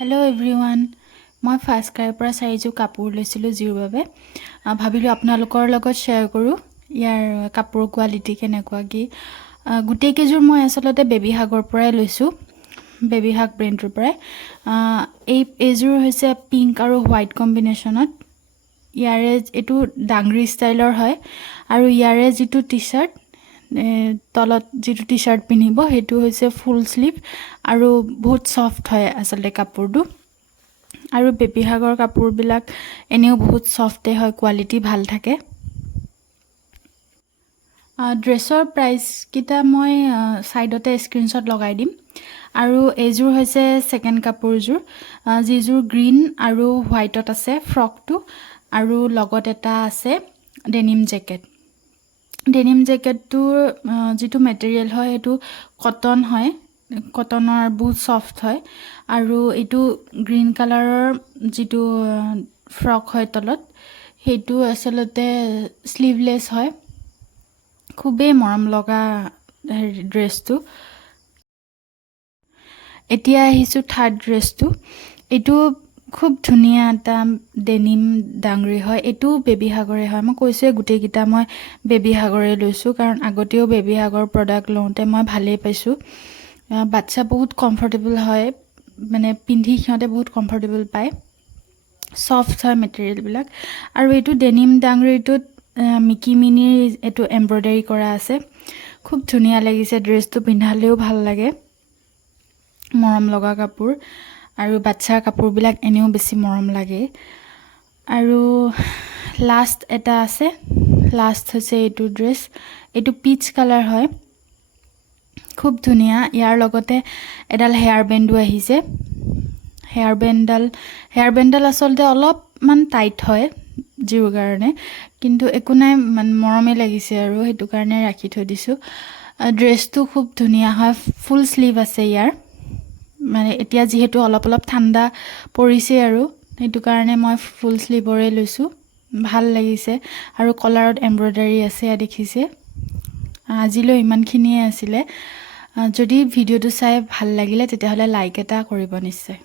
Hello everyone. মই first ক্ৰাইৰ পৰা চাৰিযোৰ কাপোৰ লৈছিলোঁ জিৰ বাবে ভাবিলোঁ আপোনালোকৰ লগত শ্বেয়াৰ কৰোঁ ইয়াৰ কাপোৰৰ কোৱালিটি কেনেকুৱা কি গোটেই কেইযোৰ মই আসলতে বেবী হাগৰ পৰাই লৈছোঁ বেবী হাগ ব্ৰেণ্ডৰ পৰাই এইযোৰ হৈছে পিংক আৰু হোৱাইট কম্বিনেশ্যনত ইয়াৰে এইটো ডাংৰি ষ্টাইলৰ হয় আৰু ইয়াৰে যিটো টি-শাৰ্ট তলত যিটো টি-শাৰ্ট পিন্ধিব হেতু হৈছে ফুল স্লিভ আৰু বহুত সফট হয় আসলে কাপোৰটো আৰু বেবী হাগৰ কাপোৰবিলাক এনেও বহুত সফটে হয় কোৱালিটি ভাল থাকে ড্ৰেছৰ প্ৰাইস কিটা মই সাইডতে স্ক্ৰিনশ্বট লগাই দিম আৰু এইযোৰ হৈছে সেকেন্ড কাপোৰযোৰ যিযোৰ গ্ৰীন আৰু হোৱাইটত আছে ফ্ৰকটো আৰু লগত এটা আছে ডেনিম জেকেট ডেনিম জেকেটটোৰ যিটো মেটেৰিয়েল হয় এটো কটন হয় কটনৰ বহুত সফট হয় আৰু এটো গ্ৰীন কালাৰৰ যিটো ফ্ৰক হয় তলত হেতু আসলতে স্লিভলেস হয় খুবেই মৰম লগা ড্ৰেছটো এতিয়া আহিছো থাৰ্ড ড্ৰেছটো এটো খুব ধুনিয়া এটা ডেনিম ডাংৰি হয় এটো বেবী হাগৰে হয় মই কৈছো গুটেই গিটা মই বেবী হাগৰে লৈছো কাৰণ আগতেও বেবী হাগৰ প্ৰডাক্ট লওঁতে মই ভালেই পাইছো বাচ্চা বহুত কমফৰ্টেবল হয় মানে পিন্ধি খিনতে বহুত কমফৰ্টেবল পায় সফট হয় মেটেৰিয়েল বিলাক আৰু এটো ডেনিম ডাংৰিটোত মিকি মিনিৰ এটো এমব্ৰয়ডাৰী কৰা আছে খুব ধুনিয়া লাগিছে ড্ৰেছটো পিন্ধালেও ভাল লাগে মৰম লগা কাপোৰ আৰু বাচ্চাৰ কাপোৰবিলাক এনেও বেছি মৰম লাগে আৰু লাষ্ট এটা আছে লাষ্ট হৈছে এটো ড্ৰেছ এটো পিচ কালাৰ হয় খুব ধুনিয়া ইয়াৰ লগতে এডাল হেয়াৰ বেণ্ডও আহিছে হেয়াৰ বেণ্ডডাল আসলতে অলপমান টাইট হয় জিৰ কাৰণে কিন্তু একো নাই মৰমে লাগিছে আৰু হেতু কাৰণে ৰাখি থৈ দিছো ড্ৰেছটো খুব ধুনিয়া হয় ফুল স্লিভ আছে ইয়াৰ মানে এতিয়া যেহেতু অলপ ঠাণ্ডা পৰিছে আৰু হেতু কাৰণে মই ফুল স্লিভৰে লৈছো ভাল লাগিছে আৰু কলাৰত এমব্ৰয়ডাৰী আছে দেখিছে আজিলৈ ইমানখিনিয়ে আছিল যদি ভিডিওটো চাই ভাল লাগিলে তেতিয়াহলে লাইক এটা কৰিব নিশ্চয়